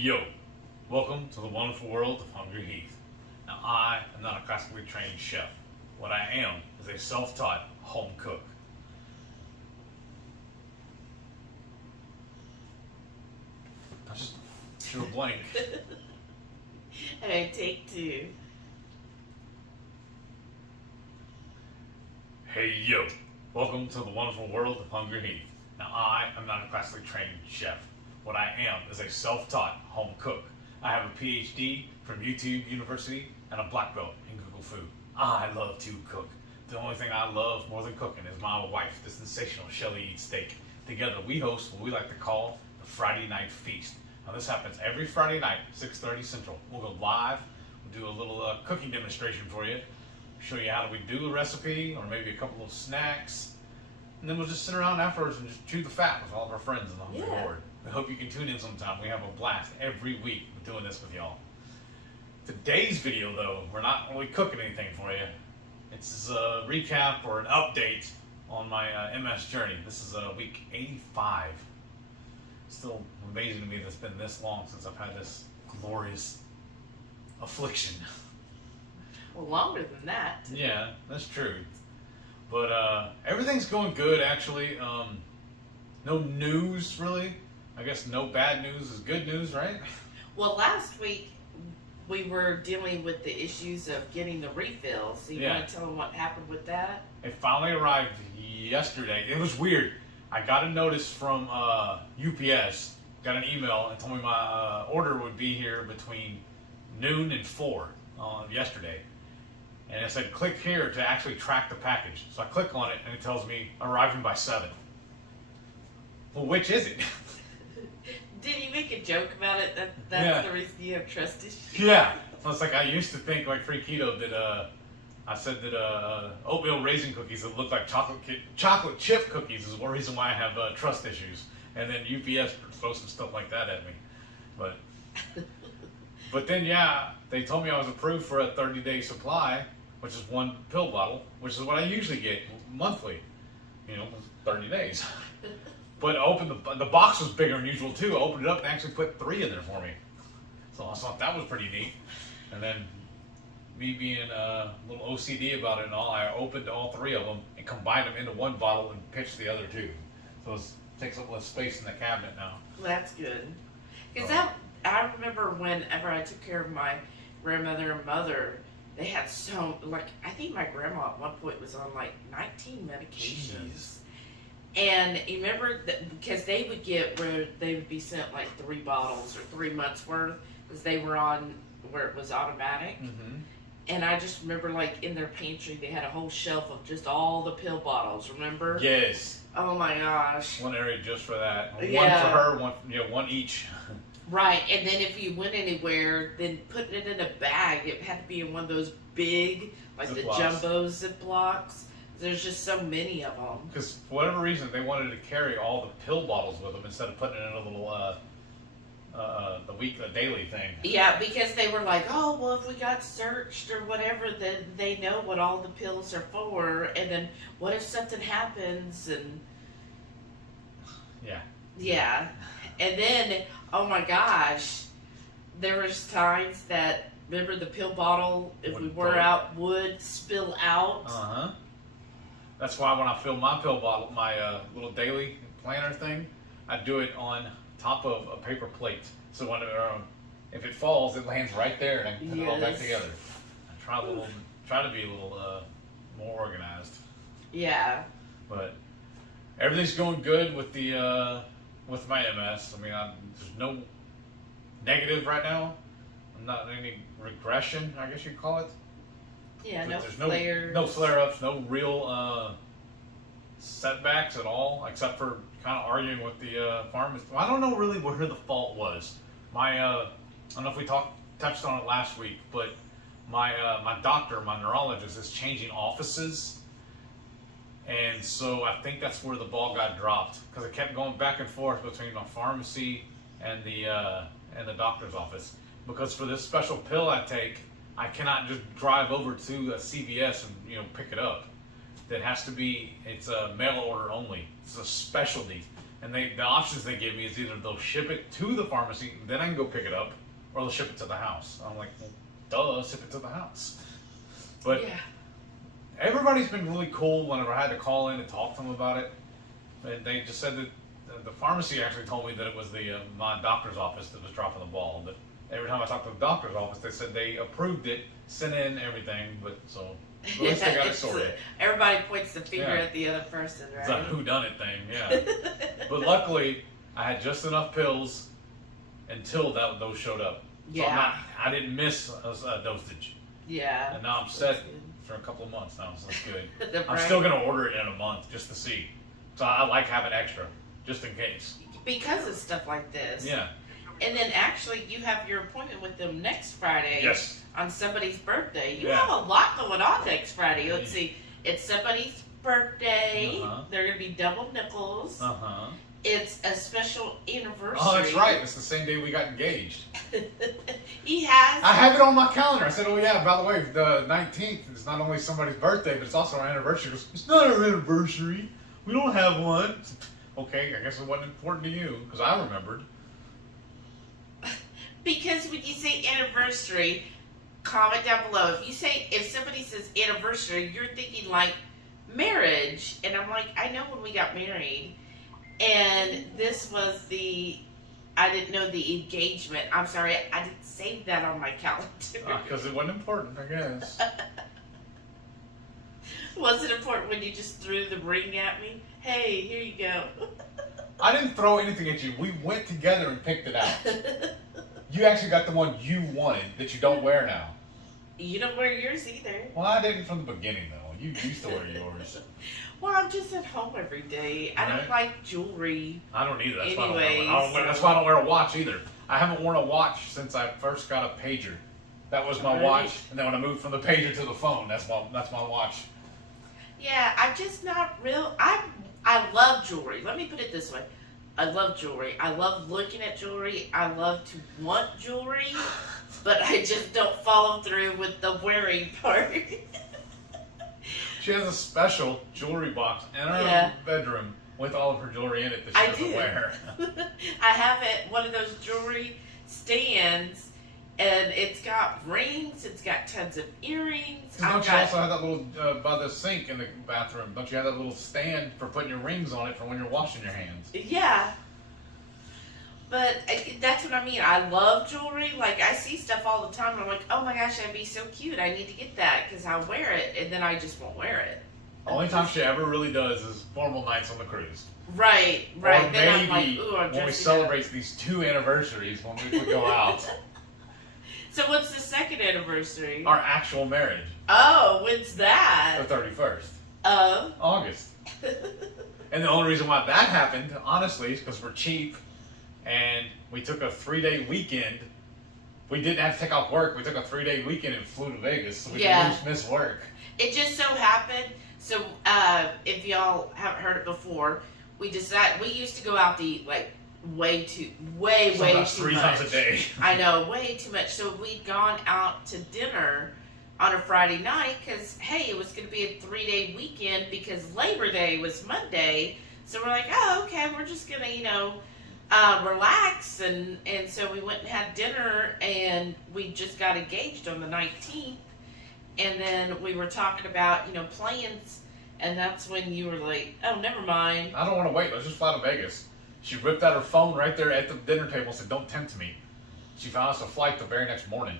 yo, welcome to the wonderful world of Hungry Heath. Now I am not a classically trained chef. What I am is a self-taught home cook. I just drew a blank. Alright, take two. Hey yo, welcome to the wonderful world of Hungry Heath. Now I am not a classically trained chef. What I am is a self-taught home cook. I have a PhD from YouTube University and a black belt in Google Food. I love to cook. The only thing I love more than cooking is my wife, the sensational Shelly Eats Steak. Together we host what we like to call the Friday Night Feast. Now this happens every Friday night, 6:30 Central. We'll go live, we'll do a little cooking demonstration for you, show you how do we do a recipe or maybe a couple of snacks, and then we'll just sit around afterwards and just chew the fat with all of our friends on the Hungry Board. We hope you can tune in sometime. We have a blast every week doing this with y'all. Today's video though, we're not really cooking anything for you. It's a recap or an update on my MS journey. This is week 85. Still amazing to me that it's been this long since I've had this glorious affliction. Well, longer than that. Yeah, that's true. But everything's going good actually. No news really. I guess no bad news is good news, right? Well, last week we were dealing with the issues of getting the refills. So you want to tell them what happened with that? It finally arrived yesterday. It was weird. I got a notice from UPS, got an email and told me my order would be here between noon and 4 yesterday. And it said, click here to actually track the package. So I click on it and it tells me arriving by 7. Well, which is it? Did you make a joke about it? That's the reason you have trust issues? Yeah. So it's like I used to think, like Free Keto, that I said that oatmeal raisin cookies that look like chocolate chip cookies is one reason why I have trust issues. And then UPS throws some stuff like that at me. But then, they told me I was approved for a 30-day supply, which is 1 pill bottle, which is what I usually get monthly. 30 days. But I opened the box was bigger than usual too. I opened it up and actually put 3 in there for me. So I thought that was pretty neat. And then me being a little OCD about it and all, I opened all 3 of them and combined them into 1 bottle and pitched the other 2. So it takes up less space in the cabinet now. That's good. Because I remember whenever I took care of my grandmother and mother, they had I think my grandma at one point was on 19 medications. Jeez. And you remember because they would get where they would be sent 3 bottles or 3 months worth because they were on where it was automatic. Mm-hmm. And I just remember in their pantry they had a whole shelf of just all the pill bottles. Remember? Yes. Oh my gosh. One area just for that. Yeah. One for her. One each. Right, and then if you went anywhere, then putting it in a bag, it had to be in one of those big, the jumbo Ziplocs. There's just so many of them. Because for whatever reason, they wanted to carry all the pill bottles with them instead of putting it in a little the daily thing. Yeah, because they were like, oh, well, if we got searched or whatever, then they know what all the pills are for, and then what if something happens, and... Yeah. And then, oh my gosh, there was times that, remember the pill bottle, if we were out, would spill out? Uh-huh. That's why when I fill my pill bottle, my little daily planner thing, I do it on top of a paper plate. So when if it falls, it lands right there and I can put it all back together. I try to be a little more organized. Yeah. But everything's going good with the with my MS. I mean, there's no negative right now. I'm not in any regression, I guess you'd call it. Yeah, but no flares. No flare-ups, no real setbacks at all, except for kind of arguing with the pharmacist. Well, I don't know really where the fault was. I don't know if we touched on it last week, but my doctor, my neurologist, is changing offices. And so I think that's where the ball got dropped, because it kept going back and forth between my pharmacy and the doctor's office. Because for this special pill I take, I cannot just drive over to a CVS and pick it up. It's a mail order only. It's a specialty. And the options they give me is either they'll ship it to the pharmacy, then I can go pick it up, or they'll ship it to the house. I'm like, well, duh, ship it to the house. But Yeah. everybody's been really cool whenever I had to call in and talk to them about it. And they just said that the pharmacy actually told me that it was my doctor's office that was dropping the ball. But every time I talked to the doctor's office, they said they approved it, sent in everything, but so at least they got it sorted. Everybody points the finger Yeah. at the other person, right? It's a whodunit thing, yeah. But luckily, I had just enough pills until those showed up. So Yeah. I didn't miss a dosage. Yeah. And now I'm set for a couple of months now, so that's good. I'm Right. still going to order it in a month just to see. So I like having extra, just in case. Because of stuff like this. Yeah. And then actually, you have your appointment with them next Friday. Yes. On somebody's birthday. You Yeah. have a lot going on next Friday. Let's see. It's somebody's birthday. Uh-huh. They're going to be double nickels. Uh-huh. It's a special anniversary. Oh, that's right. It's the same day we got engaged. He has. I have it on my calendar. I said, oh, yeah, by the way, the 19th is not only somebody's birthday, but it's also our anniversary. He goes, it's not our anniversary. We don't have one. Okay, I guess it wasn't important to you, because I remembered. Because when you say anniversary, comment down below. If somebody says anniversary, you're thinking like marriage. And I'm like, I know when we got married. And this was I didn't know the engagement. I'm sorry, I didn't save that on my calendar. Because it wasn't important, I guess. Was it important when you just threw the ring at me? Hey, here you go. I didn't throw anything at you. We went together and picked it out. You actually got the one you wanted that you don't wear now. You don't wear yours either. Well, I didn't from the beginning, though. You used to wear yours. Well, I'm just at home every day. I don't like jewelry. I don't either. That's Anyways, that's why I don't wear a watch either. I haven't worn a watch since I first got a pager. That was my Really? watch, and then when I moved from the pager to the phone, that's my watch. Yeah, I'm just not real. I love jewelry. Let me put it this way. I love jewelry. I love looking at jewelry. I love to want jewelry, but I just don't follow through with the wearing part. She has a special jewelry box in her Yeah. bedroom with all of her jewelry in it that she I doesn't do. wear. I have it, one of those jewelry stands, and it's got rings, it's got tons of earrings. Don't you also have that little, by the sink in the bathroom, don't you have that little stand for putting your rings on it for when you're washing your hands? Yeah. But that's what I mean. I love jewelry. Like, I see stuff all the time, and I'm like, oh my gosh, that'd be so cute. I need to get that because I'll wear it, and then I just won't wear it. Only time she ever really does is formal nights on the cruise. Right. Or Then maybe I'm like, ooh, I'm when we dressing up. celebrate these 2 anniversaries when we go out. So what's the second anniversary? Our actual marriage, Oh, when's that? the 31st, Oh. August. And the only reason why that happened, honestly, is because we're cheap, and we took a 3-day weekend. We didn't have to take off work. We took a 3-day weekend and flew to Vegas, so we Yeah. could miss work. It just so happened. So if y'all haven't heard it before, we used to go out to eat like way too Sometimes too 3 much. times a day. I know, way too much. So we'd gone out to dinner on a Friday night because, hey, it was going to be a 3-day weekend because Labor Day was Monday. So we're like, oh, okay, we're just going to, relax. And so we went and had dinner, and we just got engaged on the 19th. And then we were talking about, plans, and that's when you were like, oh, never mind. I don't want to wait. Let's just fly to Vegas. She ripped out her phone right there at the dinner table and said, don't tempt me. She found us a flight the very next morning.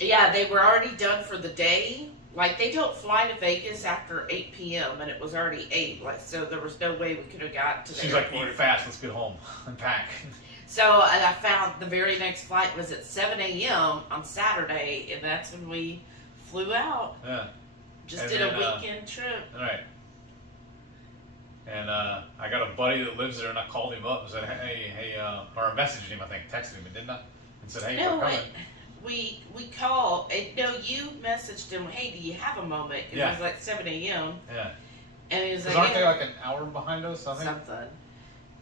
Yeah, they were already done for the day. Like, they don't fly to Vegas after 8 p.m., and it was already 8. Like, so there was no way we could have got to the She's airport. like, eat fast, let's get home and pack. So, and I found the very next flight was at 7 a.m. on Saturday, and that's when we flew out. Yeah. Just And did then, a weekend trip. All right. And I got a buddy that lives there, and I called him up and said, hey, or I messaged him, I think, texted him, didn't I? And said, hey, No, we're coming. we called, and no, you messaged him, hey, do you have a moment? And Yeah. it was like 7 a.m. Yeah. And he was Because like, aren't they like an hour behind us, I think? something.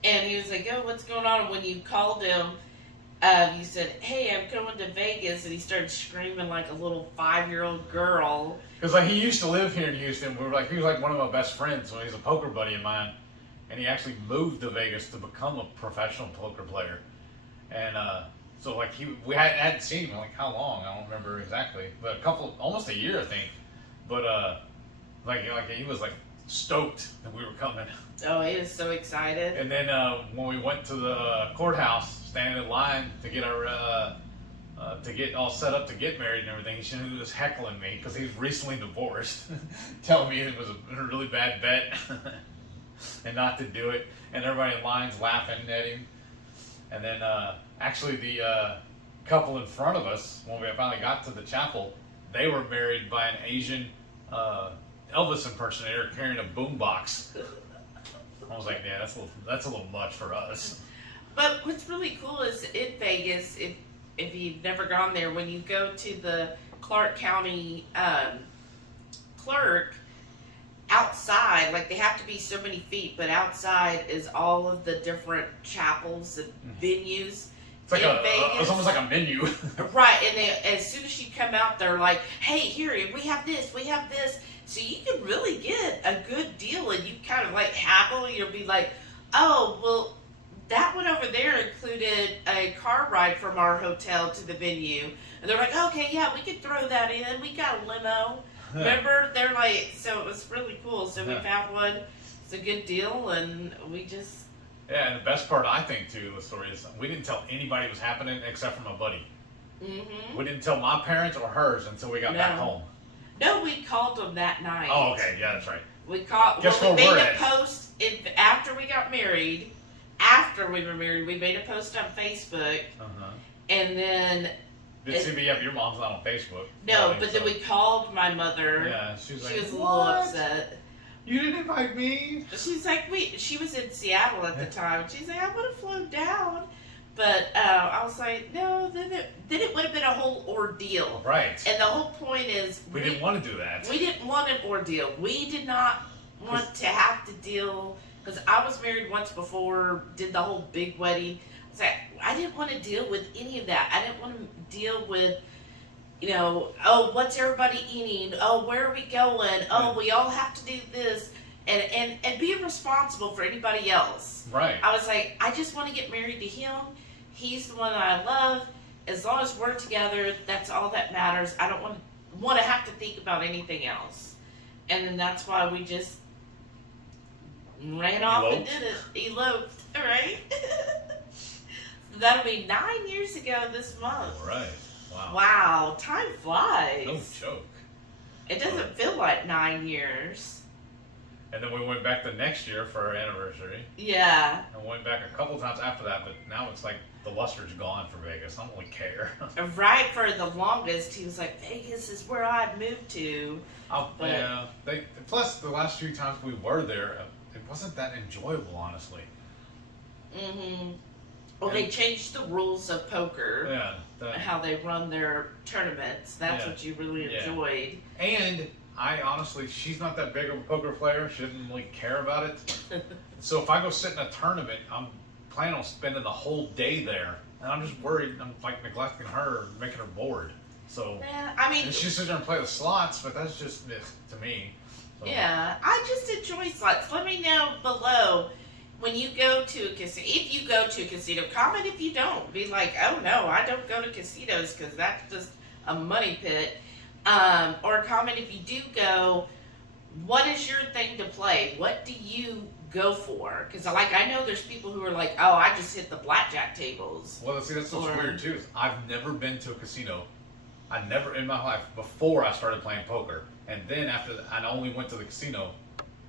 And he was like, oh, what's going on? And when you called him, you said, hey, I'm going to Vegas. And he started screaming like a little 5-year-old girl. Because like he used to live here in Houston. He was like one of my best friends when he was a poker buddy of mine. and he actually moved to Vegas to become a professional poker player. And so like we hadn't seen him in like how long, I don't remember exactly, but almost a year I think. But like he was like stoked that we were coming. Oh, he was so excited. And then when we went to the courthouse, standing in line to get our to get all set up to get married and everything, he was heckling me because he was recently divorced, telling me it was a really bad bet and not to do it. And everybody in line's laughing at him. And then actually the couple in front of us, when we finally got to the chapel, they were married by an Asian Elvis impersonator carrying a boombox. I was like, yeah, that's a little much for us. But what's really cool is in Vegas, if you've never gone there, when you go to the Clark County clerk, outside, like they have to be so many feet, but outside is all of the different chapels and venues. It's like it's almost like a menu. Right, and as soon as you come out, they're like, hey, here, we have this. So you can really get a good deal, and you kind of like happily, you'll be like, oh, well, that one over there included a car ride from our hotel to the venue. And they're like, okay, yeah, we could throw that in. We got a limo. Remember? They're like, so it was really cool. So we found one. It's a good deal, and we just... Yeah, and the best part, I think, too, of the story is we didn't tell anybody it was happening except for my buddy. Mm-hmm. We didn't tell my parents or hers until we got back home. No, we called them that night. Oh, okay. Yeah, that's right. We called... Guess we made a post after we got married. After we were married, we made a post on Facebook. Uh-huh. And then... Your mom's not on Facebook. No, but then we called my mother. Yeah, she was a little upset. You didn't invite me? She's like, she was in Seattle at the time. She's like, I would have flown down. But I was like, no, then it would have been a whole ordeal. Right. And the whole point is... We didn't want to do that. We didn't want an ordeal. We did not want to have to deal... Because I was married once before, did the whole big wedding. I didn't want to deal with any of that. I didn't want to deal with, oh, what's everybody eating? Oh, where are we going? Oh, we all have to do this. And be responsible for anybody else. Right. I was like, I just want to get married to him. He's the one that I love. As long as we're together, that's all that matters. I don't want to have to think about anything else. And then that's why we just ran off and did it. Eloped. All right. That'll be 9 years ago this month. All right. Wow. Wow. Time flies. No joke. It doesn't feel like 9 years. And then we went back the next year for our anniversary. Yeah. And went back a couple times after that, but now it's like the luster's gone for Vegas. I don't really care. Right, for the longest, he was like, Vegas is where I'd moved to. Yeah. Plus, the last few times we were there, it wasn't that enjoyable, honestly. Mm-hmm. Well, they changed the rules of poker. Yeah. How they run their tournaments. That's what you really enjoyed. And I honestly, she's not that big of a poker player. She doesn't really care about it. So if I go sit in a tournament, I'm planning on spending the whole day there. And I'm just worried I'm like neglecting her, making her bored. So, I mean... And she sits there and play the slots, but that's just to me. So. Yeah, I just enjoy slots. Let me know below when you go to a casino. If you go to a casino, comment if you don't. Be like, oh no, I don't go to casinos because that's just a money pit. Or comment if you do go, what is your thing to play? What do you go for? Because I know there's people who are like, oh, I just hit the blackjack tables. Well, see, that's what's weird too. I've never been to a casino. I never in my life before I started playing poker, and then after that, I only went to the casino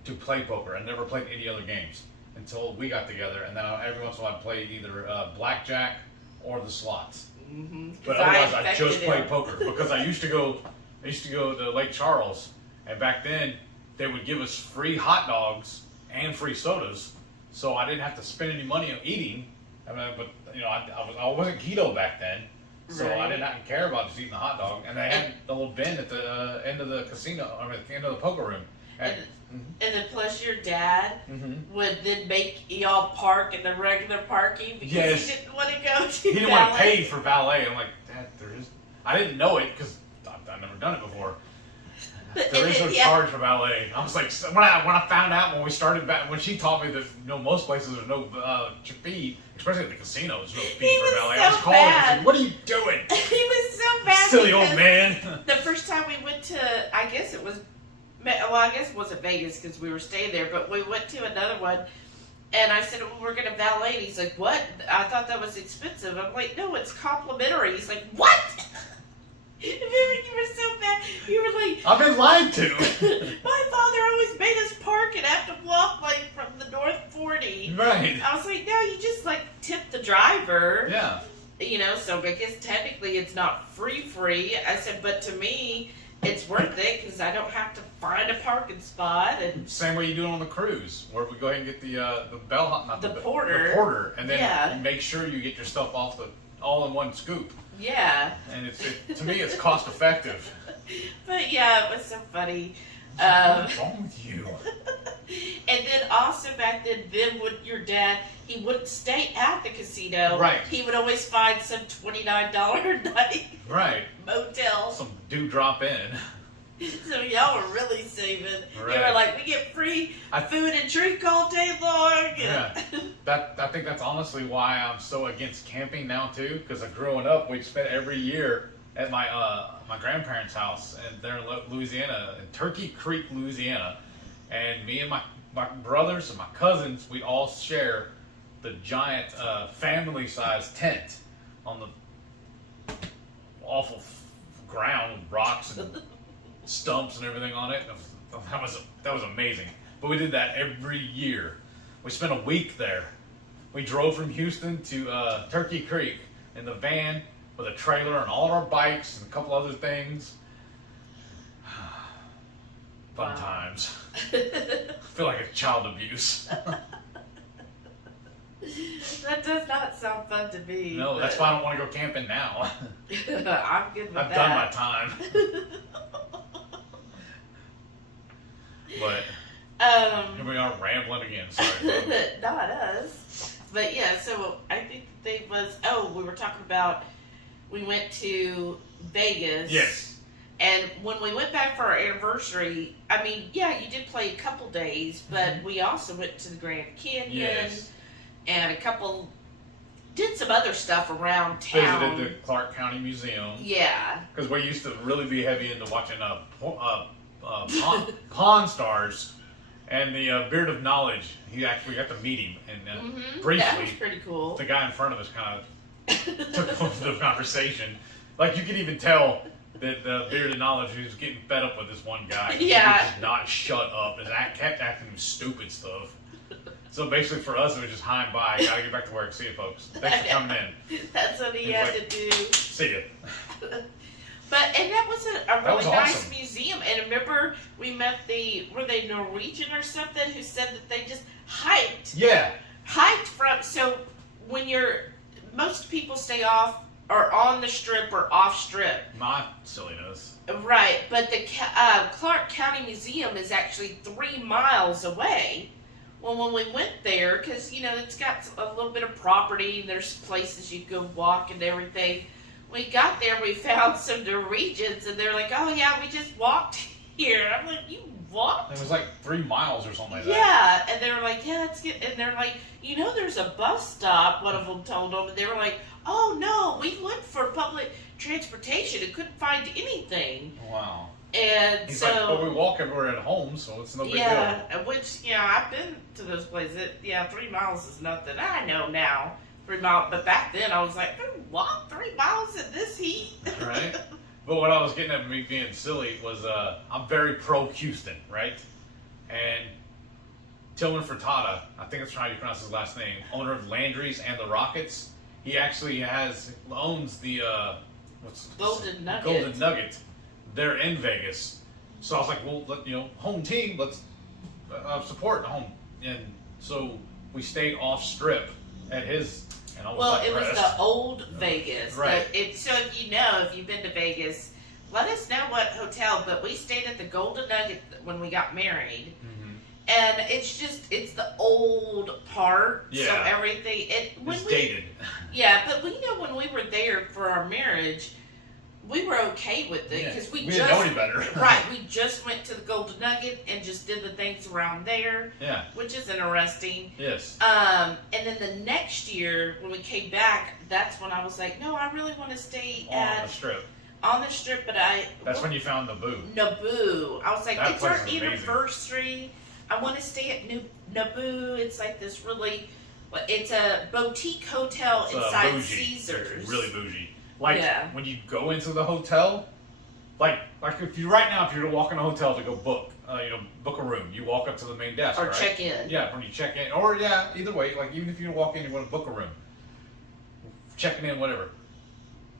to play poker. I never played any other games until we got together, and then every once in a while I'd play either blackjack or the slots. Mm-hmm. But otherwise, I just played poker because I used to go to Lake Charles, and back then they would give us free hot dogs and free sodas, so I didn't have to spend any money on eating. I mean, but I wasn't keto back then, so I did not care about just eating the hot dog. And they had the little bin at the end of the casino, I mean, at the end of the poker room. And then plus your dad would then make y'all park in the regular parking because he didn't want to go to He didn't want to pay for valet. I'm like, Dad, I didn't know it because I've never done it before. There is no charge for valet. I was like, when I found out when we started back, when she taught me that most places there's no fee, especially at the casino, there's no fee for valet. I was calling her, I was like, what are you doing? He was so bad. Silly old man. The first time we went to, I guess it wasn't Vegas because we were staying there, but we went to another one. And I said, well, we're going to valet. And he's like, what? I thought that was expensive. I'm like, no, it's complimentary. He's like, what? You were so bad. You were like, I've been lied to. My father always made us park and have to walk like from the North 40. Right. I was like, no, you just like tip the driver. Yeah. You know, so I guess technically it's not free. I said, but to me, it's worth it because I don't have to find a parking spot. And same way you do it on the cruise, where we go ahead and get the bellhop, not the porter, and then you make sure you get your stuff off the all in one scoop. Yeah. And to me, it's cost effective. But yeah, it was so funny. What's wrong with you? And then also back then, with your dad, he wouldn't stay at the casino. Right. He would always find some $29 a night motel. Some dewdrop in. So y'all were really saving. Right. You were like, we get free food and drink all day long. Yeah. I think that's honestly why I'm so against camping now too. Because growing up, we spent every year at my grandparents' house, and they're in Louisiana, in Turkey Creek, Louisiana. And me and my brothers and my cousins, we all share the giant family-sized tent on the awful ground with rocks and stumps and everything on it. That was amazing. But we did that every year. We spent a week there. We drove from Houston to Turkey Creek in the van with a trailer and all our bikes and a couple other things. Fun times. I feel like it's child abuse. That does not sound fun to me. No, that's why I don't want to go camping now. I'm good with I've that. done my time. But here we are rambling again. Sorry. Not us. But yeah, so I think the thing was, we were talking about, we went to Vegas. Yes. And when we went back for our anniversary, I mean, yeah, you did play a couple days, but we also went to the Grand Canyon and did some other stuff around town. Visited the Clark County Museum. Yeah. Because we used to really be heavy into watching Pawn Stars and the Beard of Knowledge. We got to meet him, and briefly, that was pretty cool. The guy in front of us kind of took over the conversation. Like, you could even tell that the Beard of Knowledge, he was getting fed up with this one guy. Yeah. He would just not shut up and kept acting stupid stuff. So basically for us, it was just hi and bye. Gotta get back to work. See you, folks. Thanks for coming in. That's what he had to do. See you. And that was a really nice awesome. museum. And remember, we met were they Norwegian or something, who said that they just hiked. Yeah. Hiked from, so when most people stay off or on the strip or off strip. My silliness. Right, but the Clark County Museum is actually 3 miles away. Well, when we went there, because, it's got a little bit of property, and there's places you can go walk and everything. We got there, we found some Norwegians, and they're like, oh, yeah, we just walked here. And I'm like, you walked? It was like 3 miles or something like that. Yeah, and they were like, yeah, it's good. And they're like, there's a bus stop, one of them told them, and they were like, oh, no, we looked for public transportation and couldn't find anything. Wow. And He's so, like, but we walk everywhere at home, so it's no big deal. Which, I've been to those places. 3 miles is nothing. I know now, 3 miles, but back then I was like, walk 3 miles in this heat? Right? But what I was getting at me being silly was, I'm very pro Houston, right? And Tillman Furtada, I think that's how you pronounce his last name, owner of Landry's and the Rockets, he actually owns the, Golden Nugget. Golden Nugget. They're in Vegas. So I was like, well, home team, let's support the home. And so we stayed off strip at his, and I was it was the old Vegas. Right. So if you've been to Vegas, let us know what hotel, but we stayed at the Golden Nugget when we got married. And it's the old part. Yeah. So everything, it's dated. Yeah, but when we were there for our marriage, we were okay with it because we didn't know any better. Right, we just went to the Golden Nugget and just did the things around there. Yeah. Which is interesting. Yes. And then the next year when we came back, that's when I was like, no, I really want to stay on the strip. On the strip, but That's when you found Naboo. Naboo. I was like, that it's our place is anniversary. I want to stay at Naboo. It's like this really, it's a boutique hotel inside bougie. Caesars. It's really bougie. Like when you go into the hotel, like if you right now, if you're to walk in a hotel to go book, book a room, you walk up to the main desk or right? check in. Yeah, when you check in, or either way, like even if you walk in, you want to book a room, checking in, whatever.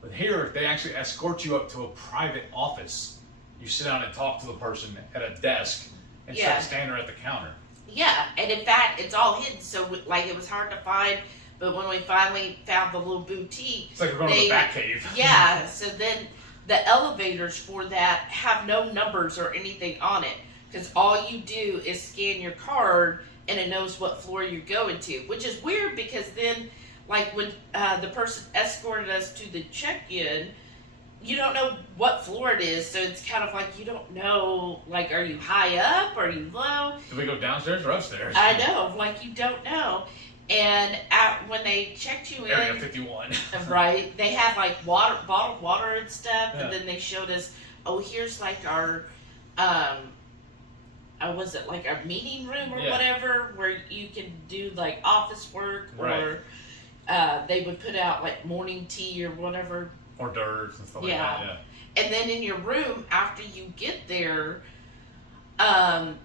But here, they actually escort you up to a private office. You sit down and talk to the person at a desk instead of standing there at the counter. Yeah, and in fact, it's all hidden, so like it was hard to find. But when we finally found the little boutique, it's like we're going to the Batcave. Yeah, so then the elevators for that have no numbers or anything on it, because all you do is scan your card and it knows what floor you're going to, which is weird because then, like when the person escorted us to the check-in, you don't know what floor it is, so it's kind of like you don't know, like, are you high up, are you low? Do we go downstairs or upstairs? I know, like you don't know. And when they checked you Area in, 51, right? They had like bottled water and stuff, and then they showed us, oh, here's like our, was it like our meeting room or whatever, where you can do like office work, or they would put out like morning tea or whatever, hors d'oeuvres and stuff like that. Yeah. And then in your room after you get there,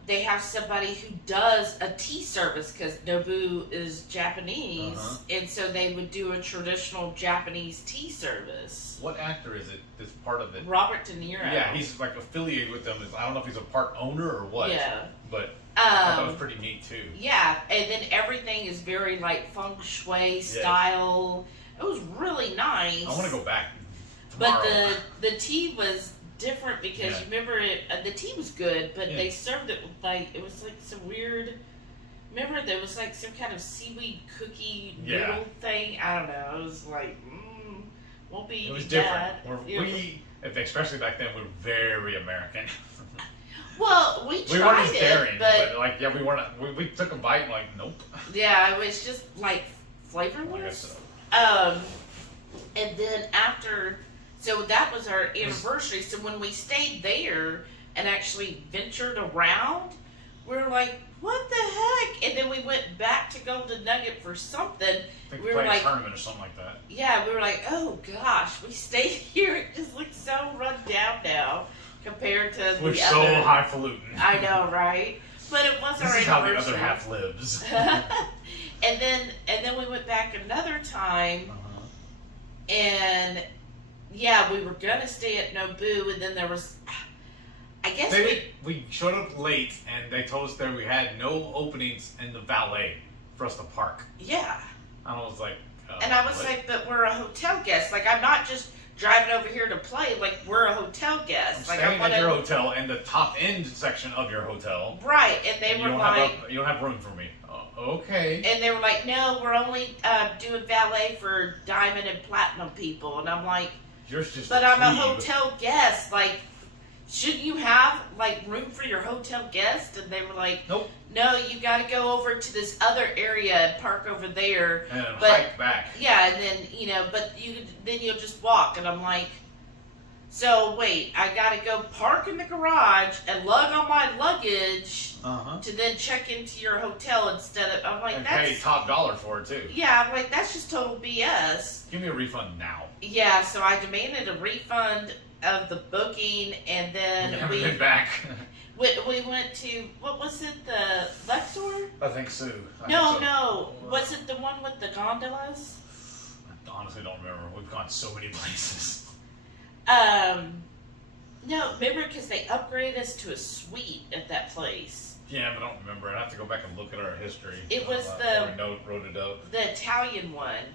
they have somebody who does a tea service because Nobu is Japanese, and so they would do a traditional Japanese tea service. What actor is it that's part of it? Robert De Niro. Yeah, he's like affiliated with them. I don't know if he's a part owner or what. Yeah. But I thought it was pretty neat too. Yeah, and then everything is very like feng shui style. It was really nice. I want to go back tomorrow. But the tea was different because you remember it. The tea was good, but they served it with like it was like some weird. Remember there was like some kind of seaweed cookie noodle thing. I don't know. It was like won't be. It was different. We, especially back then, were very American. Well, we tried weren't as daring, but like we weren't. We took a bite and like nope. Yeah, it was just like flavorless. And then after. So that was our anniversary. So when we stayed there and actually ventured around, we were like, what the heck? And then we went back to Golden Nugget for something. I think we were like a tournament or something like that. Yeah, we were like, oh gosh, we stayed here. It just looks so run down now compared to we're the so other. Highfalutin. I know, right? But it was our anniversary. This is how the other half lives. and then we went back another time, and yeah, we were gonna stay at Nobu, and then there was, I guess we showed up late, and they told us that we had no openings in the valet for us to park. Yeah. And I was like, and I was like, but we're a hotel guest. Like, I'm not just driving over here to play. Like, we're a hotel guest. I'm staying at your hotel in the top end section of your hotel. Right, and they were like, you don't have room for me. Okay. And they were like, no, we're only doing valet for diamond and platinum people. And I'm like, but I'm a hotel guest. Like, shouldn't you have like room for your hotel guest? And they were like, nope. No, you got to go over to this other area and park over there. And hike back. Yeah, and then but you'll just walk. And I'm like, so wait, I got to go park in the garage and lug on my luggage to then check into your hotel instead of. I'm like, and that's pay top dollar for it too. Yeah, I'm like, that's just total BS. Give me a refund now. Yeah, so I demanded a refund of the booking, and then we went back. we went to, what was it, the Luxor? I think so. No. Was it the one with the gondolas? I honestly don't remember. We've gone so many places. No, remember, because they upgraded us to a suite at that place. Yeah, but I don't remember. I'd have to go back and look at our history. It was wrote it up. The Italian one.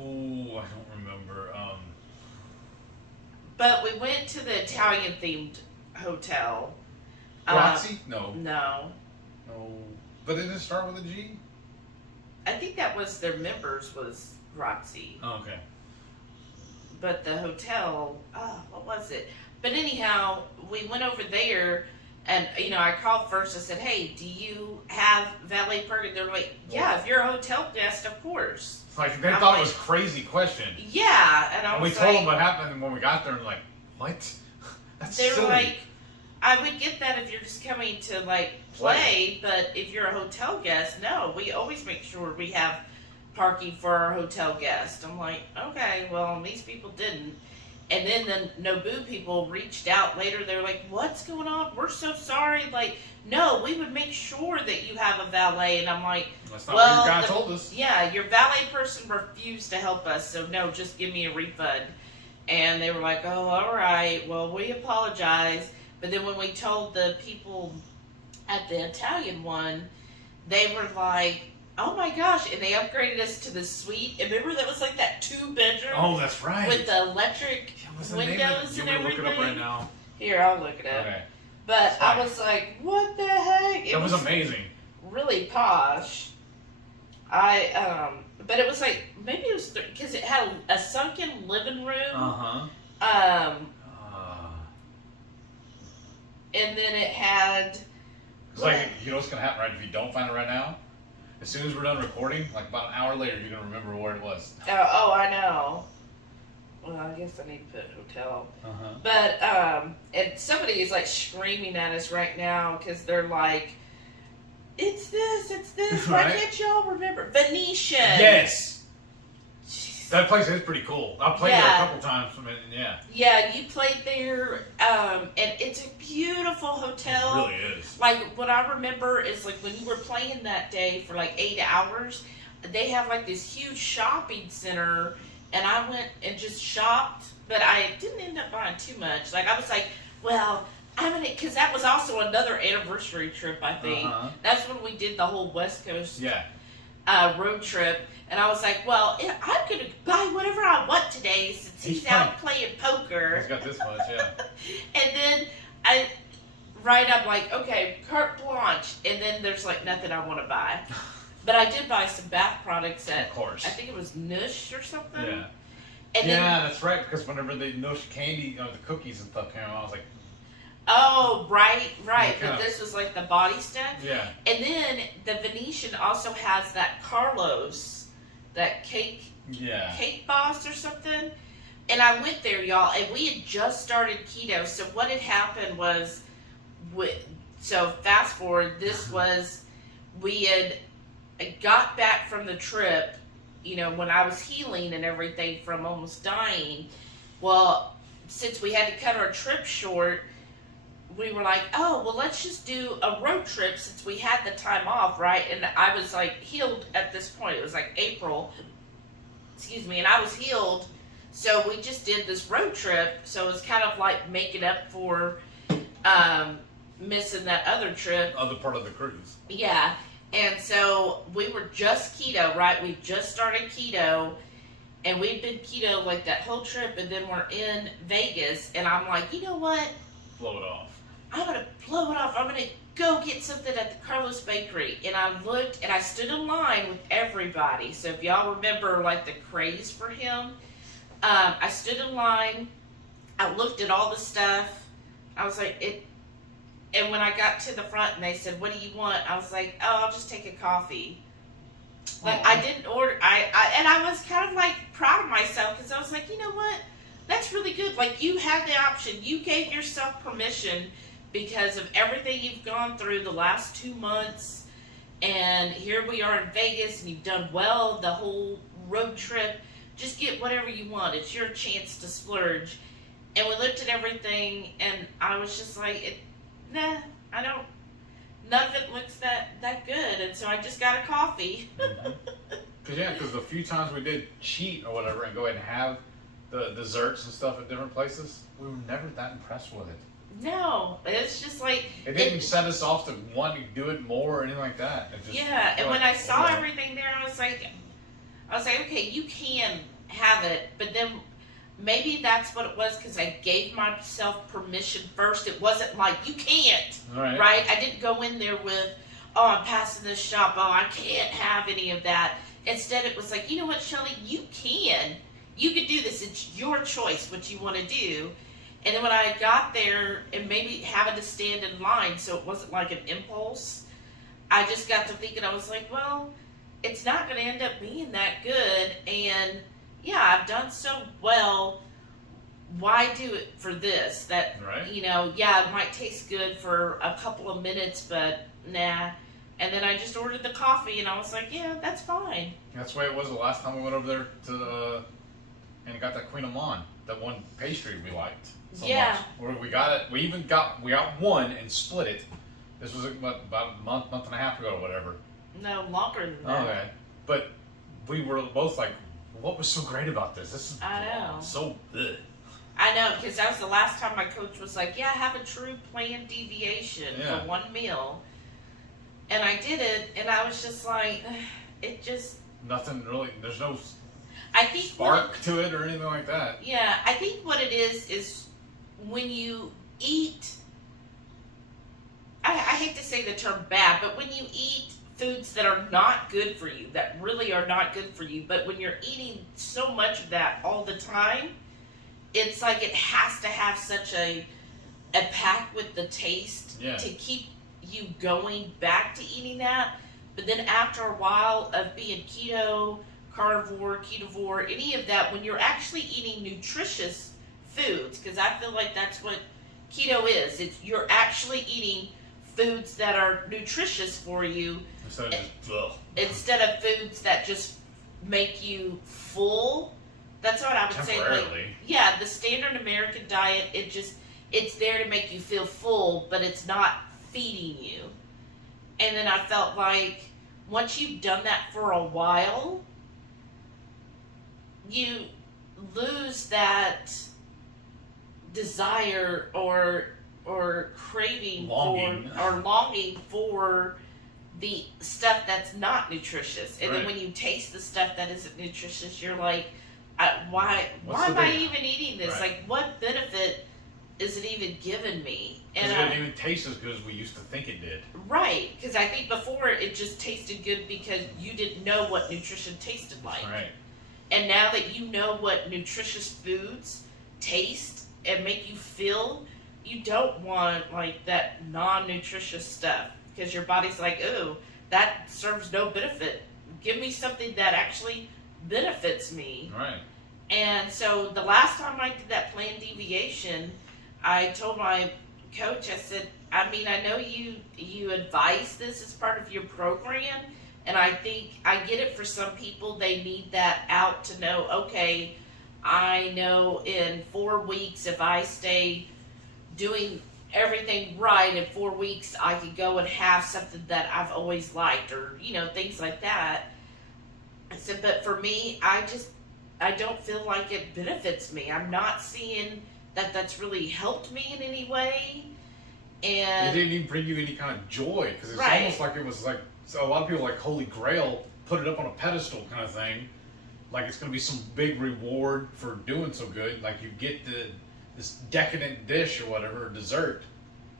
Ooh, I don't remember. But we went to the Italian-themed hotel. Grazie? No. No. But didn't it start with a G? I think that was their members was Grazie. Oh, okay. but the hotel, what was it? But anyhow, we went over there, and I called first. I said, "Hey, do you have valet parking?" They're like, "Yeah, if you're a hotel guest, of course." Like they thought it was a crazy question. Yeah, and we told them what happened, and when we got there, and like, what? That's they were silly. like, I would get that if you're just coming to like play, but if you're a hotel guest, no, we always make sure we have parking for our hotel guest. I'm like, okay, well, these people didn't. And then the Nobu people reached out later. They were like, what's going on? We're so sorry. Like, no, we would make sure that you have a valet. And I'm like, that's not what your guy told us. Yeah, your valet person refused to help us. So, no, just give me a refund. And they were like, oh, all right. Well, we apologize. But then when we told the people at the Italian one, they were like, oh my gosh, and they upgraded us to the suite. And remember that was like that 2-bedroom? Oh, that's right. With the electric windows and everything. Look it up right now. Here, I'll look it up. Okay. But I was like, what the heck? That was amazing. Really posh. But it was like, maybe it was, because it had a sunken living room. And then it had... It's like, you know what's going to happen, right? If you don't find it right now, as soon as we're done recording, like about an hour later, you're going to remember where it was. Oh, I know. Well, I guess I need to put hotel. But, and somebody is like screaming at us right now because they're like, it's this. Why can't y'all remember? Venetian. Yes. That place is pretty cool. I've played there a couple times. Yeah. Yeah, you played there, and it's a beautiful hotel. It really is. Like, what I remember is, like, when you were playing that day for, like, 8 hours, they have, like, this huge shopping center, and I went and just shopped, but I didn't end up buying too much. Like, I was like, well, I'm gonna, because that was also another anniversary trip, I think. That's when we did the whole West Coast road trip. And I was like, well, I'm going to buy whatever I want today since he's out playing poker. He's got this much, yeah. And then I'm like, okay, carte blanche. And then there's like nothing I want to buy. But I did buy some bath products at, of course. I think it was Nush or something. Yeah. And then, that's right, because whenever the Nush candy, the cookies and stuff came out, I was like, oh, right. But this was like the body stuff. Yeah. And then the Venetian also has that Carlos. That cake boss or something. And I went there, y'all, and we had just started keto. So what had happened was, so fast forward, this was, we had got back from the trip, when I was healing and everything from almost dying. Well, since we had to cut our trip short, we were like, oh, well, let's just do a road trip since we had the time off, right? And I was like healed at this point. It was like April, and I was healed. So we just did this road trip. So it was kind of like making up for missing that other trip. Other part of the cruise. Yeah. And so we were just keto, right? We just started keto. And we'd been keto like that whole trip. And then we're in Vegas. And I'm like, you know what? Blow it off. I'm going to blow it off. I'm going to go get something at the Carlos Bakery. And I looked, and I stood in line with everybody. So if y'all remember, like, the craze for him, I stood in line. I looked at all the stuff. I was like, and when I got to the front and they said, what do you want? I was like, oh, I'll just take a coffee. Like, I didn't order, and I was kind of, like, proud of myself because I was like, you know what? That's really good. Like, you had the option. You gave yourself permission because of everything you've gone through the last 2 months. And here we are in Vegas, and you've done well the whole road trip. Just get whatever you want. It's your chance to splurge. And we looked at everything, and I was just like, none of it looks that good. And so I just got a coffee. Because the few times we did cheat or whatever and go ahead and have the desserts and stuff at different places, we were never that impressed with it. No, it's just like... It didn't set us off to want to do it more or anything like that. And when I saw everything there, I was like, okay, you can have it, but then maybe that's what it was because I gave myself permission first. It wasn't like, you can't, right? I didn't go in there with, oh, I'm passing this shop, oh, I can't have any of that. Instead, it was like, you know what, Shelly, you can. you could do this. It's your choice what you want to do. And then when I got there, and maybe having to stand in line, so it wasn't like an impulse, I just got to thinking, I was like, well, it's not going to end up being that good. And yeah, I've done so well. Why do it for this? That, Right. Yeah, it might taste good for a couple of minutes, but nah. And then I just ordered the coffee, and I was like, yeah, that's fine. That's the way it was the last time we went over there and got that Queen of Mon, that one pastry we liked so much. Where we got it, we got one and split it. This was about a month and a half ago or whatever. No, longer than that. Okay, but we were both like, what was so great about this? This is I know. So good. I know, because that was the last time my coach was like, yeah, have a true planned deviation for one meal. And I did it, and I was just like, it just... Nothing really, there's no spark to it or anything like that. Yeah, I think what it is when you eat... I hate to say the term bad, but when you eat foods that are not good for you, that really are not good for you, but when you're eating so much of that all the time, it's like it has to have such a pack with the taste to keep you going back to eating that. But then after a while of being keto, carnivore, ketovore, any of that, when you're actually eating nutritious foods, because I feel like that's what keto is. It's you're actually eating foods that are nutritious for you instead of foods that just make you full. That's what I would say. Like, the standard American diet, it's there to make you feel full, but it's not feeding you. And then I felt like once you've done that for a while, you lose that desire or craving longing for the stuff that's not nutritious. And then when you taste the stuff that isn't nutritious, you're like, why am I even eating this? Like, what benefit is it even giving me? And it didn't even taste as good as we used to think it did. Right, because I think before it just tasted good because you didn't know what nutrition tasted like. Right. And now that you know what nutritious foods taste and make you feel, you don't want like that non-nutritious stuff because your body's like, oh, that serves no benefit. Give me something that actually benefits me. Right. And so the last time I did that planned deviation, I told my coach, I said, I mean, I know you advise this as part of your program, and I think I get it for some people. They need that out to know, okay, I know in 4 weeks, if I stay doing everything right, in 4 weeks, I could go and have something that I've always liked, or, things like that. I said, but for me, I don't feel like it benefits me. I'm not seeing that that's really helped me in any way. And it didn't even bring you any kind of joy, because it's almost like it was like, so a lot of people like Holy Grail, put it up on a pedestal kind of thing, like it's going to be some big reward for doing so good, like you get this decadent dish or whatever, or dessert,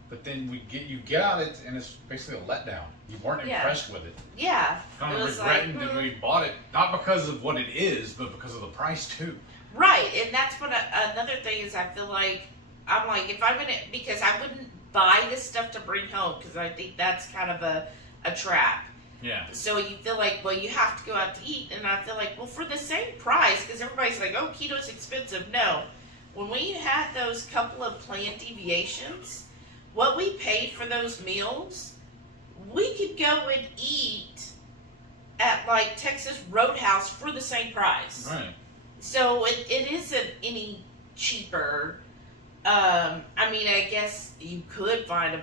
but then you get out it and it's basically a letdown. You weren't impressed with it. Yeah. Kind of regretting that we bought it, not because of what it is, but because of the price too. Right, and that's what another thing is. I feel like I'm like, if I'm gonna, because I wouldn't buy this stuff to bring home, because I think that's kind of a trap. Yeah. So you feel like, well, you have to go out to eat, and I feel like, well, for the same price, because everybody's like, oh, keto's expensive. No, when we had those couple of planned deviations, what we paid for those meals, we could go and eat at like Texas Roadhouse for the same price. Right. So it isn't any cheaper. I mean, I guess you could find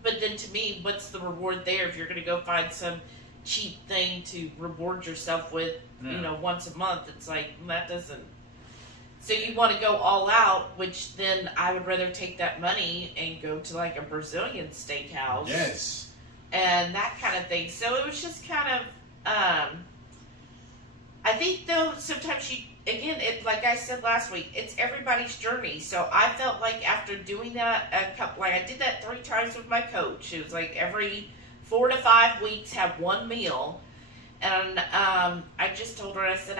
but then to me, what's the reward there if you're going to go find some cheap thing to reward yourself with, once a month? It's like, that doesn't. So you want to go all out, which then I would rather take that money and go to like a Brazilian steakhouse. Yes. And that kind of thing. So it was just kind of, I think though, sometimes like I said last week, it's everybody's journey. So I felt like after doing that I did that 3 times with my coach. It was like every 4 to 5 weeks have one meal. And I just told her, I said,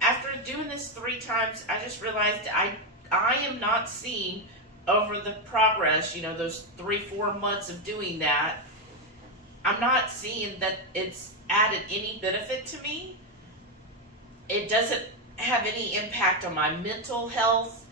after doing this 3 times, I just realized I am not seeing over the progress, those 3-4 months of doing that, I'm not seeing that it's added any benefit to me. It doesn't have any impact on my mental health,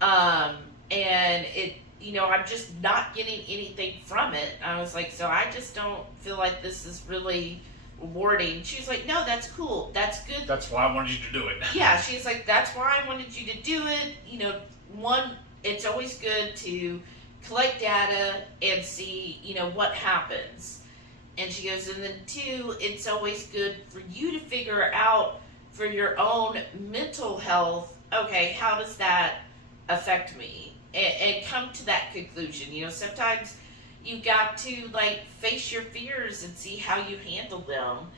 and it, I'm just not getting anything from it. I was like, so I just don't feel like this is really rewarding. She was like, no, that's cool, that's good. That's why I wanted you to do it. Yeah, she's like, that's why I wanted you to do it. One, it's always good to collect data and see, what happens. And she goes, and then 2, it's always good for you to figure out for your own mental health, okay, how does that affect me? And come to that conclusion. Sometimes you got to face your fears and see how you handle them.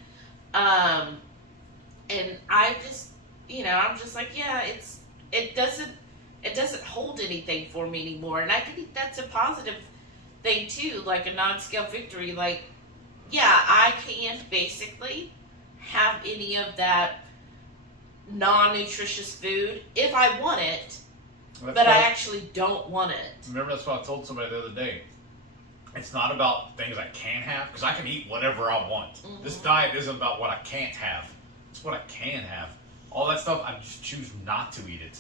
And I just, I'm just like, yeah, it doesn't hold anything for me anymore. And I think that's a positive thing too, like a non-scale victory. Like, yeah, I can basically have any of that non-nutritious food if I want it, but I actually don't want it. Remember, that's what I told somebody the other day. It's not about things I can have, because I can eat whatever I want. Mm-hmm. This diet isn't about what I can't have. It's what I can have. All that stuff, I just choose not to eat it.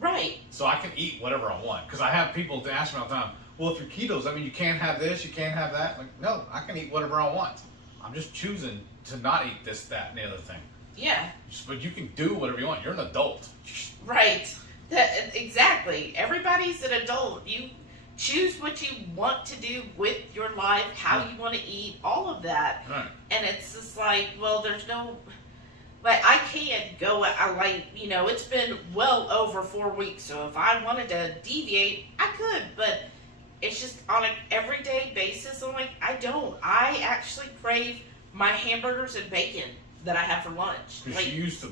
Right. So I can eat whatever I want. Because I have people to ask me all the time, well, if you're ketos, I mean, you can't have this, you can't have that. Like, no, I can eat whatever I want. I'm just choosing to not eat this, that, and the other thing. Yeah. But you can do whatever you want. You're an adult. Right. Exactly. Everybody's an adult. You choose what you want to do with your life, how you want to eat, all of that. Right. And it's just like, well, there's no... I can't go, it's been well over 4 weeks, so if I wanted to deviate, I could, but it's just on an everyday basis, I'm like, I don't. I actually crave my hamburgers and bacon that I have for lunch. Because you used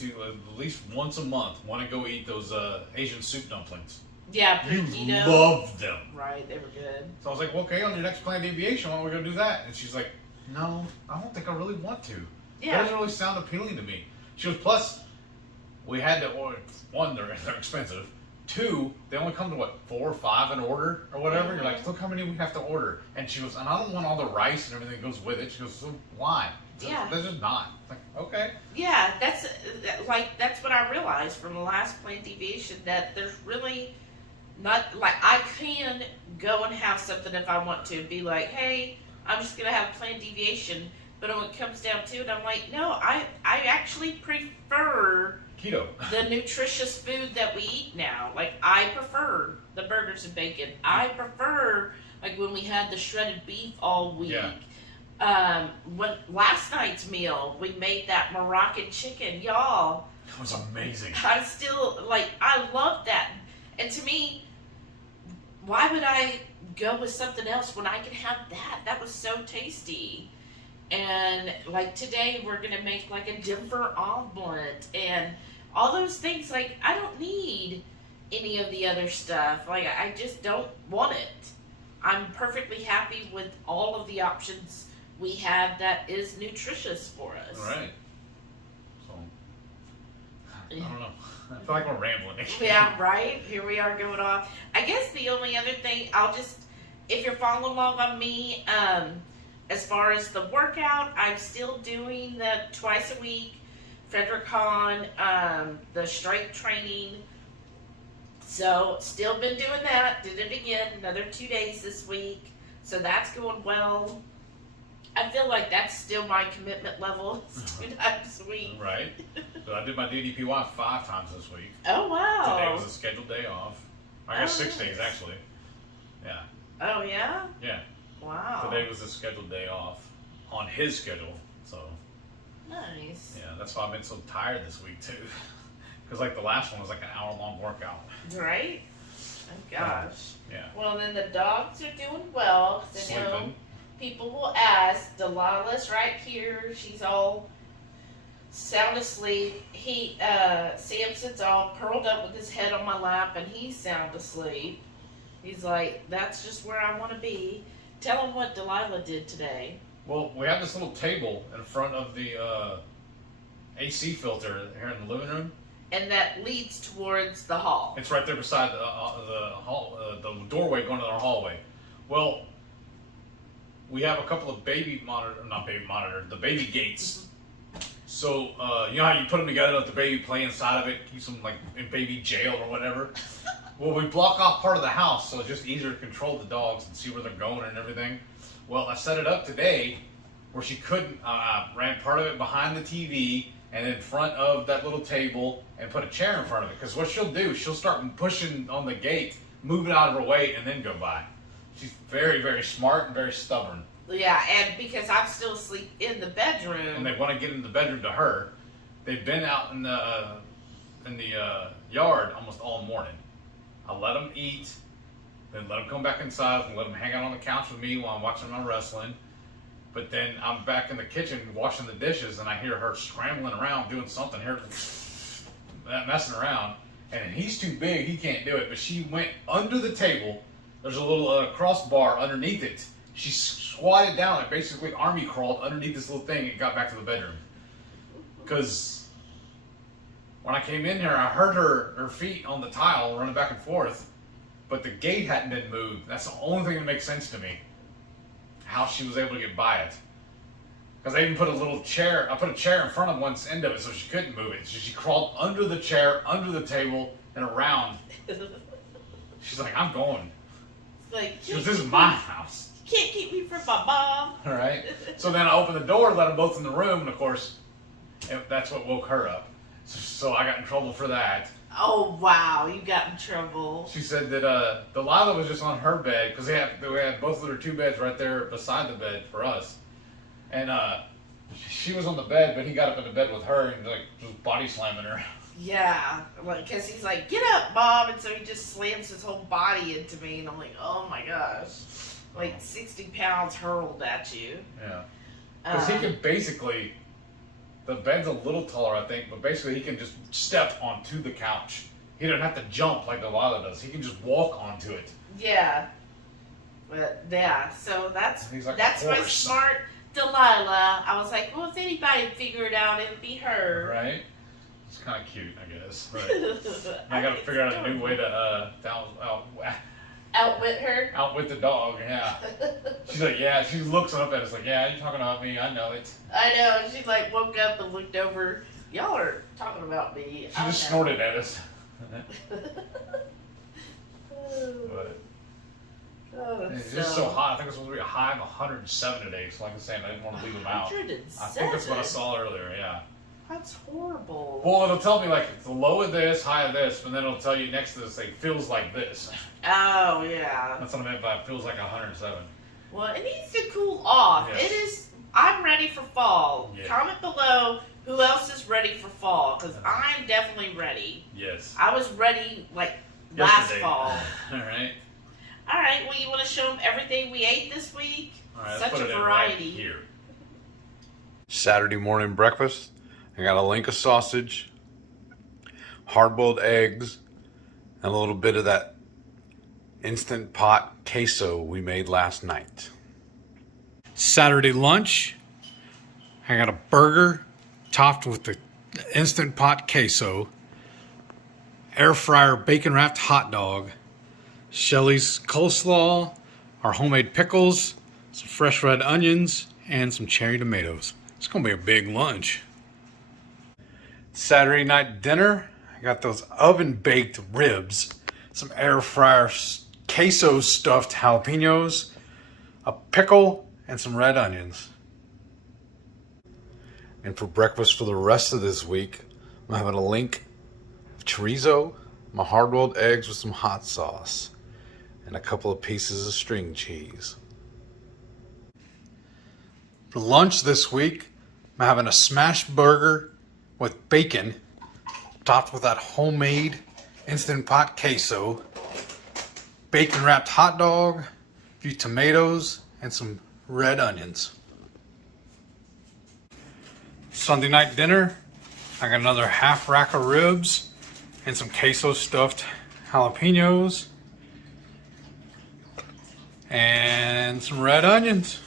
to at least once a month want to go eat those Asian soup dumplings. Yeah, you loved them. Right, they were good. So I was like, well, okay, on your next planned deviation, why don't we go do that? And she's like, no, I don't think I really want to. Yeah. That doesn't really sound appealing to me. She goes, plus, we had to order, 1, they're expensive. 2, they only come to 4 or 5 an order or whatever. Mm-hmm. You're like, look how many we have to order. And she goes, and I don't want all the rice and everything that goes with it. She goes, so why? Yeah. That's just not. Like, okay. Yeah, that's what I realized from the last planned deviation, that there's really not, I can go and have something if I want to. Be like, hey, I'm just going to have planned deviation. But when it comes down to it, I'm like, no, I actually prefer keto, the nutritious food that we eat now. Like, I prefer the burgers and bacon. I prefer, when we had the shredded beef all week. Yeah. When last night's meal, we made that Moroccan chicken, y'all. That was amazing. I'm still, I love that. And to me, why would I go with something else when I can have that? That was so tasty. And today we're gonna make a Denver omelet and all those things. I don't need any of the other stuff. I just don't want it. I'm perfectly happy with all of the options we have that is nutritious for us. All right. So I don't know. I feel like we're rambling. Yeah, right. Here we are going off. I guess the only other thing if you're following along on me, as far as the workout, I'm still doing the twice a week, Frederick Hahn, the strength training. So, still been doing that. Did it again, another 2 days this week. So, that's going well. I feel like that's still my commitment level, 2 times a week. Right. So, I did my DDPY 5 times this week. Oh, wow. Today was a scheduled day off. I got 6 days, actually. Yeah. Oh, yeah? Yeah. Wow. Today was a scheduled day off on his schedule, so. Nice. Yeah, that's why I've been so tired this week too. Because the last one was an hour-long workout. Right? Oh gosh. Yeah. Well, then the dogs are doing well. I know Sleeping. people will ask. Delilah's right here. She's all sound asleep. Samson's all curled up with his head on my lap, and he's sound asleep. He's like, that's just where I want to be. Tell him what Delilah did today. Well, we have this little table in front of the AC filter here in the living room. And that leads towards the hall. It's right there beside the hall, the doorway going to our hallway. Well, we have a couple of baby gates. So you know how you put them together, let the baby play inside of it, keeps them like in baby jail or whatever. Well, we block off part of the house, so it's just easier to control the dogs and see where they're going and everything. Well, I set it up today where she couldn't. Ran part of it behind the TV and in front of that little table and put a chair in front of it. Because what she'll do, she'll start pushing on the gate, move it out of her way, and then go by. She's very, very smart and very stubborn. Yeah, and because I'm still asleep in the bedroom. And they want to get in the bedroom to her. They've been out in the yard almost all morning. I let them eat, then let them come back inside and let them hang out on the couch with me while I'm watching my wrestling. But then I'm back in the kitchen washing the dishes, and I hear her scrambling around doing something here, messing around. And he's too big, he can't do it. But she went under the table. There's a little crossbar underneath it. She squatted down and basically army crawled underneath this little thing and got back to the bedroom. Because when I came in here, I heard her feet on the tile running back and forth, but the gate hadn't been moved. That's the only thing that makes sense to me. How she was able to get by it. Because I even put a little chair, I put a chair in front of one end of it so she couldn't move it. So she crawled under the chair, under the table, and around. She's like, I'm going. Like, she goes, this is my house. You can't keep me from my mom. All right. So then I opened the door, let them both in the room, and of course, that's what woke her up. So I got in trouble for that. Oh, wow. You got in trouble. She said that Delilah was just on her bed, because we had both of their two beds right there beside the bed for us. And she was on the bed, but he got up in the bed with her and like just body slamming her. Yeah, because he's like, get up, Mom. And so he just slams his whole body into me. And I'm like, oh my gosh. Like 60 pounds hurled at you. Yeah. Because he can basically, the bed's a little taller, I think, but basically he can just step onto the couch. He doesn't have to jump like Delilah does. He can just walk onto it. Yeah. But yeah, so that's like my smart Delilah. I was like, well, if anybody would figure it out, it would be her. Right? It's kind of cute, I guess. But I got to figure out a new way to outwit her? Outwit the dog, yeah. She's like, yeah, she looks up at us like, yeah, you're talking about me, I know it. I know, she like woke up and looked over, y'all are talking about me. She just snorted at us. But it's just so hot. I think it's supposed to be a high of 107 today, so like I'm saying, I didn't want to leave them out. 107? I think that's what I saw earlier, yeah. That's horrible. Well, it'll tell me like the low of this, high of this, but then it'll tell you next to this thing feels like this. Oh, yeah. That's what I meant by feels like 107. Well, it needs to cool off. Yes. It is. I'm ready for fall. Yeah. Comment below who else is ready for fall, because I'm definitely ready. Yes. I was ready like Yesterday. last fall. All right. All right. Well, you want to show them everything we ate this week? All right, Such let's put a it variety. in right here. Saturday morning breakfast. I got a link of sausage, hard-boiled eggs, and a little bit of that Instant Pot queso we made last night. Saturday lunch, I got a burger topped with the Instant Pot queso, air fryer bacon wrapped hot dog, Shelly's coleslaw, our homemade pickles, some fresh red onions, and some cherry tomatoes. It's gonna be a big lunch. Saturday night dinner, I got those oven baked ribs, some air fryer queso stuffed jalapeños, a pickle, and some red onions. And for breakfast for the rest of this week, I'm having a link of chorizo, my hard-boiled eggs with some hot sauce, and a couple of pieces of string cheese. For lunch this week, I'm having a smashed burger with bacon, topped with that homemade Instant Pot queso, bacon wrapped hot dog, a few tomatoes, and some red onions. Sunday night dinner, I got another half rack of ribs and some queso stuffed jalapeños and some red onions.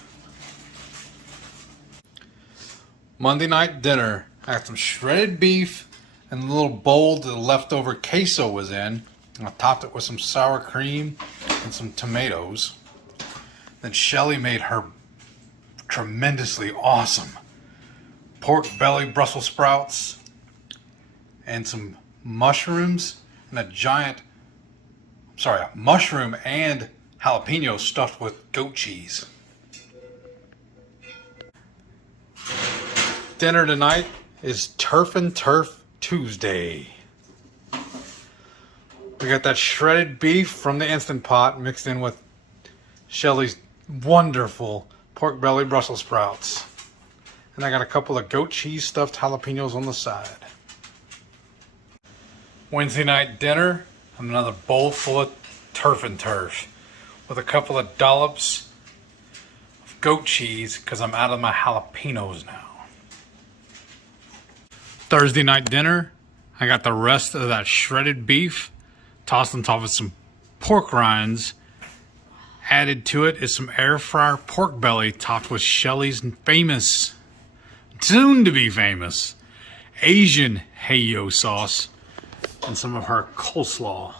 Monday night dinner, I got some shredded beef and the little bowl that the leftover queso was in. And I topped it with some sour cream and some tomatoes. Then Shelly made her tremendously awesome pork belly Brussels sprouts and some mushrooms and a mushroom and jalapeno stuffed with goat cheese. Dinner tonight is Turf and Turf Tuesday. We got that shredded beef from the Instant Pot mixed in with Shelly's wonderful pork belly Brussels sprouts. And I got a couple of goat cheese stuffed jalapenos on the side. Wednesday night dinner, another bowl full of Turf and Turf with a couple of dollops of goat cheese because I'm out of my jalapenos now. Thursday night dinner, I got the rest of that shredded beef tossed on top of some pork rinds. Added to it is some air fryer pork belly topped with Shelly's famous, soon to be famous, Asian Heyo sauce and some of her coleslaw.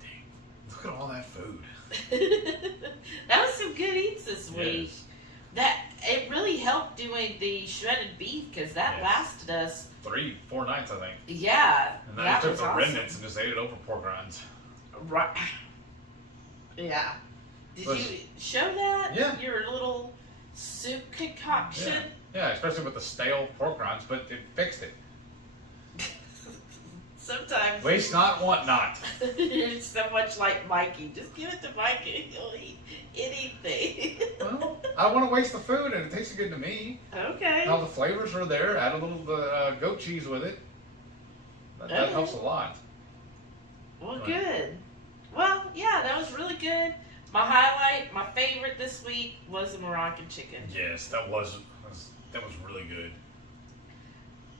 Dang, look at all that food. That was some good eats this week. Yes. That it really helped doing the shredded beef because that Yes. lasted us. 3-4 nights, I think. Yeah, And then I that took was the awesome. remnants and just ate it over pork rinds. Right. Yeah. Did Was- you show that? Yeah. Your little soup concoction. Yeah, especially with the stale pork rinds, but it fixed it. Sometimes Waste not, want not. you're so much like Mikey. Just give it to Mikey. He'll eat anything. Well, I don't want to waste the food, and it tasted good to me. Okay. All the flavors are there. Add a little goat cheese with it. That Okay. helps a lot. Well, Right. good. Well, yeah, that was really good. My highlight, my favorite this week was the Moroccan chicken. Yes, that was really good.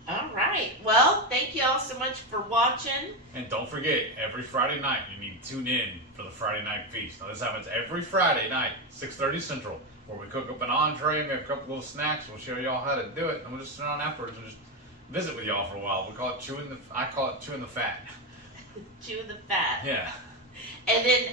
All right. Well, thank you all so much for watching. And don't forget, every Friday night you need to tune in for the Friday Night Feast. Now this happens every Friday night, 6:30 Central, where we cook up an entree, maybe a couple little snacks. We'll show y'all how to do it, and we'll just sit down afterwards and just visit with y'all for a while. I call it chewing the fat. Chewing the fat. Yeah. And then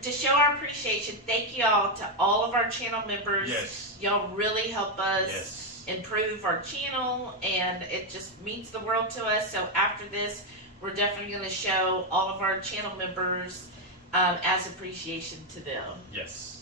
to show our appreciation, thank you all to all of our channel members. Yes. Y'all really help us Yes. improve our channel, and it just means the world to us. So after this, we're definitely going to show all of our channel members as appreciation to them. Yes.